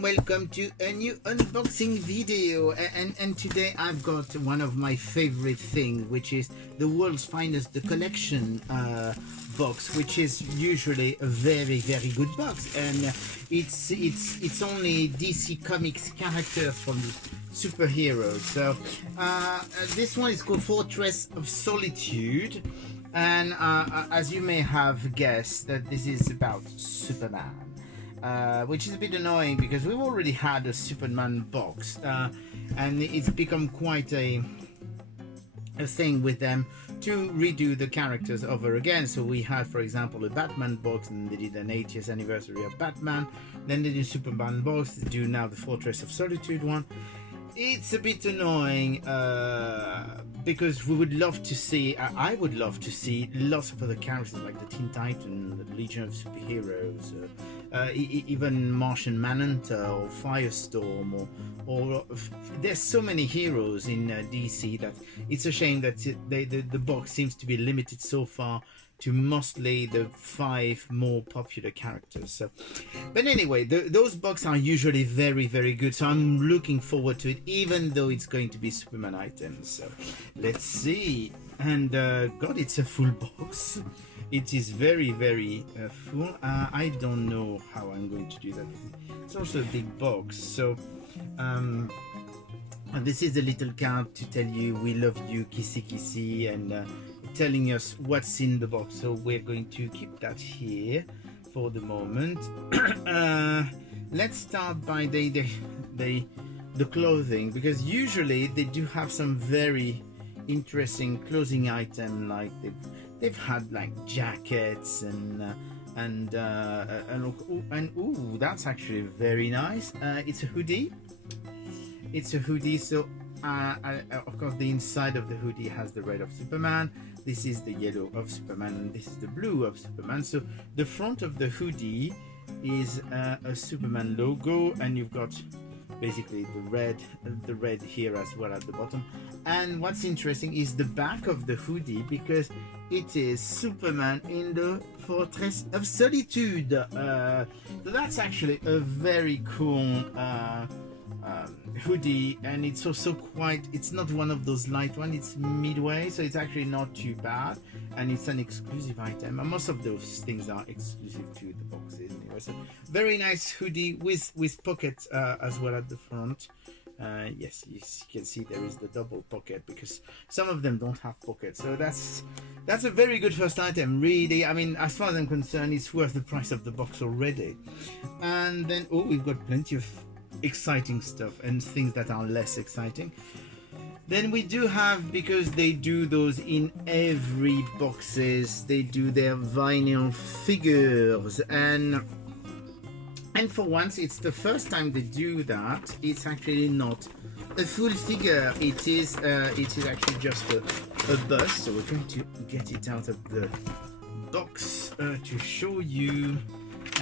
and welcome to a new unboxing video. And today I've got one of my favorite things, which is the world's finest, the collection box, which is usually a very good box, and it's only DC Comics characters from superheroes. So this one is called Fortress of Solitude, and as you may have guessed, that this is about Superman. Which is a bit annoying because we've already had a Superman box, and it's become quite a thing with them to redo the characters over again. So we had, for example, a Batman box, and they did an 80th anniversary of Batman. Then they did a Superman box. They do now the Fortress of Solitude one. It's a bit annoying because we would love to see, I would love to see lots of other characters like the Teen Titans, the Legion of Superheroes, even Martian Manhunter or Firestorm, or there's so many heroes in DC that it's a shame that the box seems to be limited so far to mostly the 5 more popular characters. So, but anyway, those boxes are usually very good, so I'm looking forward to it, even though it's going to be Superman items. So let's see. And God, it's a full box. It is very full. I don't know how I'm going to do that. It's also a big box. So this is a little card to tell you we love you, kissy kissy, and telling us what's in the box. So we're going to keep that here for the moment. Let's start by the clothing, because usually they do have some very interesting clothing item, like they've had like jackets and ooh, that's actually very nice. It's a hoodie. So of course the inside of the hoodie has the red of Superman, this is the yellow of Superman, and this is the blue of Superman. So the front of the hoodie is a Superman logo, and you've got basically the red here as well at the bottom. And what's interesting is the back of the hoodie, because it is Superman in the Fortress of Solitude. So that's actually a very cool hoodie, and it's also it's not one of those light ones, it's midway, so it's actually not too bad, and it's an exclusive item, and most of those things are exclusive to the boxes anyway. So very nice hoodie with pockets as well at the front. Yes, you can see there is the double pocket, because some of them don't have pockets. So that's a very good first item, really. I mean, as far as I'm concerned, it's worth the price of the box already. And then we've got plenty of exciting stuff and things that are less exciting. Then we do have, because they do those in every boxes, they do their vinyl figures, and for once it's the first time they do that. It's actually not a full figure, it is actually just a bust. So we're going to get it out of the box to show you.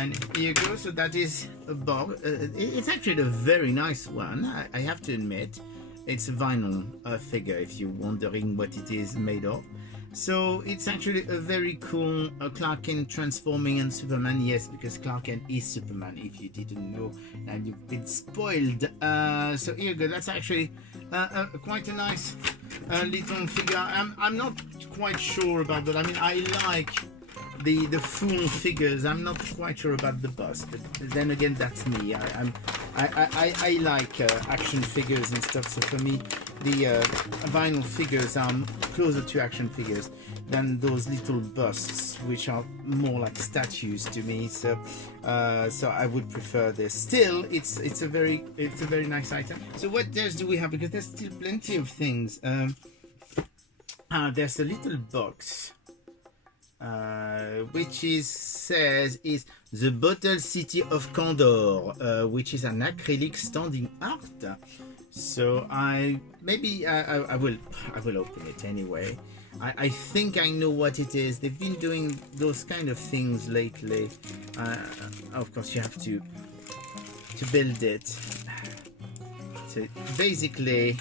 And here you go. So that is a box. It's actually a very nice one, I have to admit. It's a vinyl figure, if you're wondering what it is made of. So it's actually a very cool Clark Kent transforming and Superman. Yes, because Clark Kent is Superman, if you didn't know and you've been spoiled. So here you go. That's actually quite a nice little figure. I'm not quite sure about that. I mean, I like the full figures. I'm not quite sure about the bust, but then again, that's me. I like action figures and stuff, so for me the vinyl figures are closer to action figures than those little busts, which are more like statues to me. So I would prefer this. Still, it's a very nice item. So what else do we have? Because there's still plenty of things. There's a little box which says the Bottle City of Candor, which is an acrylic standing art. So I will open it anyway. I think I know what it is. They've been doing those kind of things lately. Of course, you have to build it. So basically,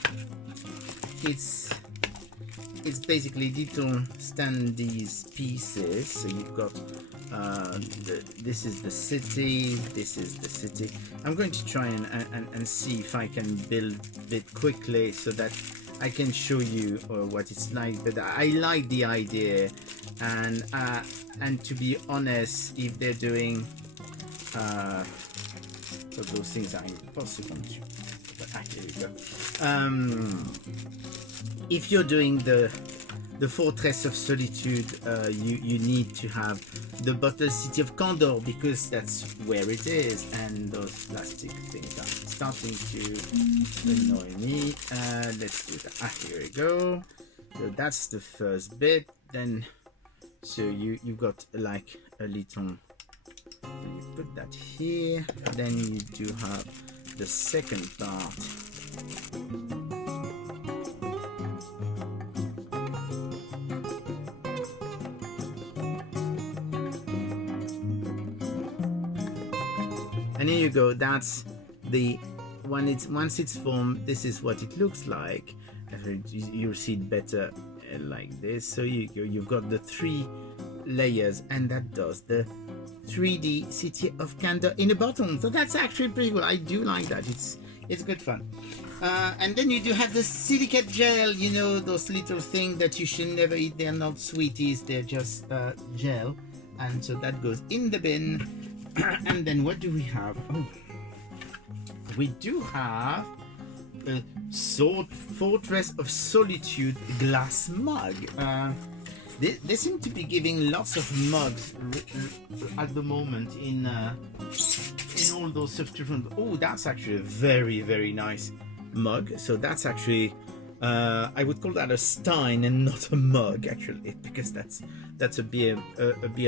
it's basically little standees pieces. So you've got this is the city, this is the city. I'm going to try and see if I can build it quickly so that I can show you what it's like. But I like the idea, and to be honest, if they're doing so those things are impossible to. But here we go. If you're doing the Fortress of Solitude, you need to have the bottle City of Candor, because that's where it is, and those plastic things are starting to annoy me. Let's do that. Here we go. So that's the first bit. Then, so you got like a little. So you put that here. Then you do have the second part. And here you go. That's the once it's formed. This is what it looks like. You'll see it better like this. So you've got the 3 layers, and that does the 3D City of Candor in a bottle. So that's actually pretty cool. I do like that. It's good fun. And then you do have the silicate gel. You know, those little things that you should never eat. They're not sweeties. They're just gel. And so that goes in the bin. And then what do we have? Oh, we do have a Fortress of Solitude glass mug. They seem to be giving lots of mugs at the moment in all those different. Oh, that's actually a very, very nice mug. So that's actually I would call that a stein and not a mug, actually, because that's a beer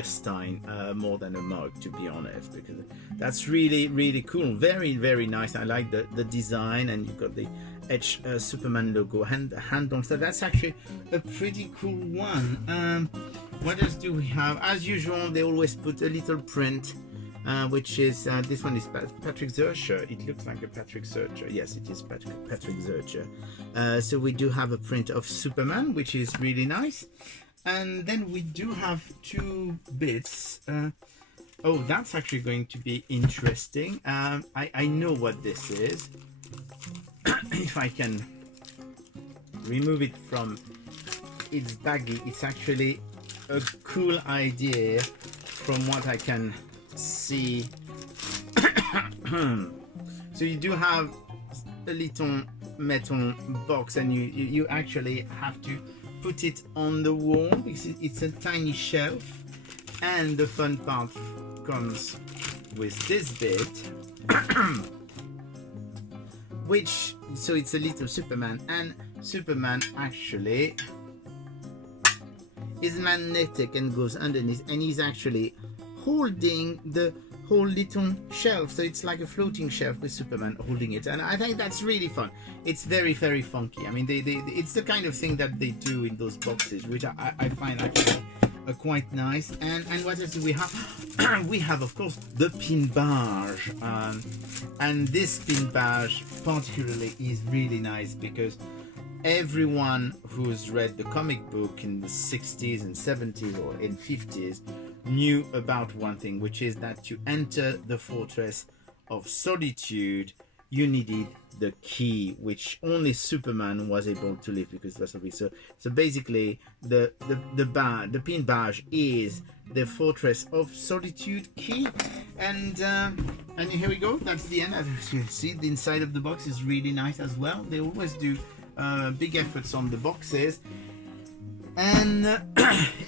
stein more than a mug, to be honest, because that's really, really cool. Very, very nice. I like the design, and you've got the Edge Superman logo hand on. So that's actually a pretty cool one. What else do we have? As usual, they always put a little print, which is this one is Patrick Zurcher. It looks like a Patrick Zurcher. Yes, it is Patrick Zurcher. So we do have a print of Superman, which is really nice. And then we do have 2 bits. Oh, that's actually going to be interesting. I know what this is. If I can remove it from its baggie, it's actually a cool idea from what I can see. So you do have a little metal box, and you actually have to put it on the wall because it's a tiny shelf. And the fun part comes with this bit. Which, so it's a little Superman, and Superman actually is magnetic and goes underneath, and he's actually holding the whole little shelf. So it's like a floating shelf with Superman holding it, and I think that's really fun. It's very, very funky. I mean, it's the kind of thing that they do in those boxes, which I find actually quite nice. And what else do we have? We have, of course, the pin badge, and this pin badge particularly is really nice because everyone who's read the comic book in the 60s and 70s or in 50s knew about one thing, which is that to enter the Fortress of Solitude you needed the key, which only Superman was able to live because that's what we saw. So basically the pin badge is the Fortress of Solitude key, and here we go. That's the end. As you see, the inside of the box is really nice as well. They always do big efforts on the boxes, and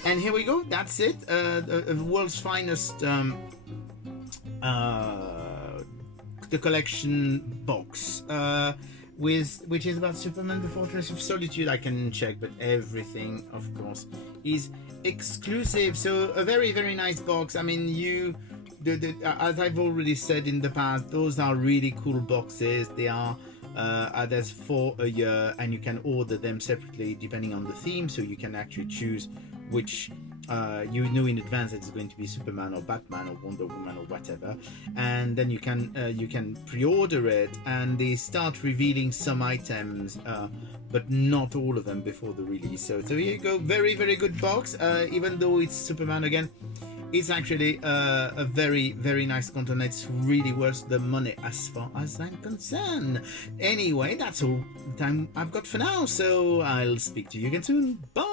here we go. That's it. The world's finest the collection box which is about Superman, the Fortress of Solitude. I can check, but everything of course is exclusive. So a very, very nice box. I mean, as I've already said in the past, those are really cool boxes. They are there's 4 a year, and you can order them separately depending on the theme, so you can actually choose which you know in advance that it's going to be Superman or Batman or Wonder Woman or whatever, and then you can pre-order it, and they start revealing some items, but not all of them before the release. So here you go, very very good box. Even though it's Superman again, it's actually a very very nice content. It's really worth the money as far as I'm concerned. Anyway, that's all the time I've got for now, so I'll speak to you again soon. Bye.